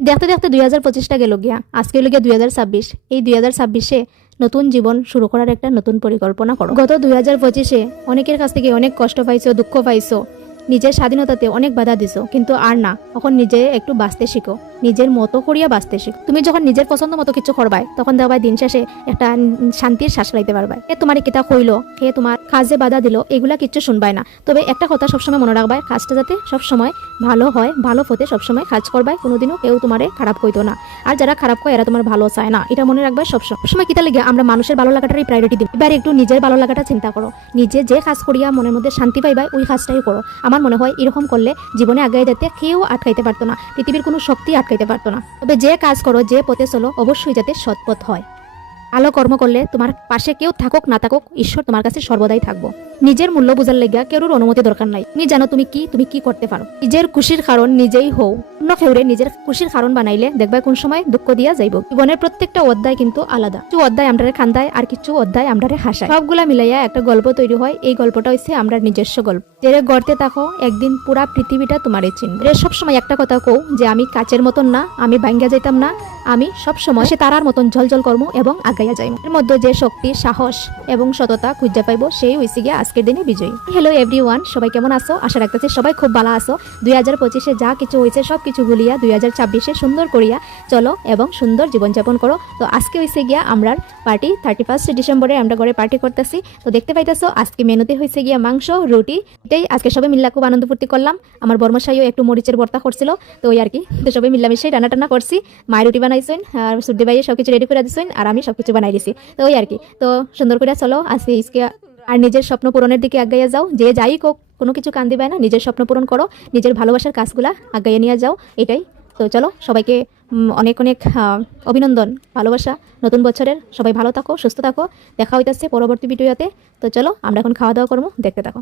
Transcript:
দেখতে দেখতে 2025টা গেল গিয়া, আজকে হলো গিয়া 2026। এই 2026-এ নতুন জীবন শুরু করার একটা নতুন পরিকল্পনা করো। গত 2025-এ অনেকের কাছ থেকে অনেক কষ্ট পাইছো, দুঃখ পাইছো, নিজের স্বাধীনতাতে অনেক বাধা দিছো, কিন্তু আর না, এখন নিজে একটু বাঁচতে শিখো, নিজের মতো করিয়া বাঁচতে শিখো। তুমি যখন নিজের পছন্দ মতো কিছু করবাই, তখন দেখবাই দিন শেষে একটা শান্তির শ্বাস লাইতে পারবাই। এ তোমার কিতা কইলো, কে তোমার কাজে বাধা দিল, এগুলা কিচ্ছু শুনবাই না। তবে একটা কথা সবসময় মনে রাখবাই, কাজটা যাতে সবসময় ভালো হয়, ভালো পথে সবসময় কাজ করবাই, কোনোদিনও কেউ তোমারে খারাপ কইতো না। আর যারা খারাপ কয় এরা তোমার ভালো চায় না, এটা মনে রাখবাই সবসময়। কিতা লেগে আমরা মানুষের ভালো লাগাটারই প্রায়োরিটি দিই। এবার একটু নিজের ভালো লাগাটা চিন্তা করো, নিজে যে কাজ করিয়া মনের মধ্যে শান্তি পাইবাই ওই কাজটাই করো। আমার মনে হয় এরকম করলে জীবনে আগে যেতে কেউ আটকাইতে পারতো না, পৃথিবীর কোনো শক্তি আটকাইতে পারতো না। তবে যে কাজ করো, যে পথে চলো, অবশ্যই যাতে সৎপথ হয়। ভালো কর্ম করলে তোমার পাশে কেউ থাকুক না থাকুক, ঈশ্বর তোমার কাছে সর্বদাই থাকবো। নিজের মূল্য বোঝার লেগা কেউর অনুমতি দরকার নাই। তুমি জানো তুমি কি করতে পারো। নিজের খুশির কারণ নিজেই হও, অন্য কেউরে নিজের খুশির কারণ বানাইলে দেখবা কোন সময় দুঃখ দিয়া যাইব। জীবনের প্রত্যেকটা অধ্যায় কিন্তু আলাদা, কিছু অধ্যায় আমরারে খান্দায় আর কিছু অধ্যায় আমরারে হাসায়। সবগুলা মিলাইয়া একটা গল্প তৈরি হয়। এই গল্পটা হচ্ছে আমরা নিজস্ব গল্প। যেরে গড়তে থাকো, একদিন পুরা পৃথিবীটা তোমারে চিনবে। সবসময় একটা কথা কও যে আমি কাচের মতন না, আমি ভাঙ্গা যাইতাম না, আমি সবসময় সে তারার মতন ঝলঝল কর্ম এবং আগাইয়া যাইব। এর মধ্যে যে শক্তি, সাহস এবং সততা খুঁজে পাইব, সেই হইছে গিয়া আজকের দিনে বিজয়ী। হ্যালো এভরিওয়ান, সবাই কেমন আছো? আশা রাখতেছি সবাই খুব ভালো আছো। 2025-এ যা কিছু হয়েছে সব কিছু ভুলিয়া 2026-এ সুন্দর করিয়া চলো এবং সুন্দর জীবনযাপন করো। তো আজকে হয়েছে গিয়া আমরার পার্টি, 31 ডিসেম্বরে আমরা ঘরে পার্টি করতেছি। তো দেখতে পাইতেছো আজকে মেনুতে হয়েছে গিয়া মাংস, রুটি। এটাই আজকে সবাই মিল্লা খুব আনন্দ ফুর্তি করলাম। আমার বর্মশাইও একটু মরিচের ভর্তা করছিল, তো ওই আর কি। তো সবাই মিলামিশাই রান্না টান্না করছি। মায়ের রুটি বানাইছেন আর সুদ্দি ভাইয়ে সবকিছু রেডি করে দিছেন, আর আমি সবকিছু বানাই দিছি। তো ওই আর কি। তো সুন্দর করে চলো আজকে ইসকে আর নিজের স্বপ্ন পূরণের দিকে আগাইয়া যাও। যে যাই হোক, কোনো কিছু কান দিবে না, নিজের স্বপ্ন পূরণ করো, নিজের ভালোবাসার কাজগুলা আগাইয়া নিয়ে যাও, এটাই। তো চলো সবাইকে অনেক অনেক অভিনন্দন, ভালোবাসা নতুন বছরের। সবাই ভালো থাকো, সুস্থ থাকো। দেখা হইতাছে পরবর্তী ভিডিওতে। তো চলো আমরা এখন খাওয়া দাওয়া করবো, দেখতে থাকো।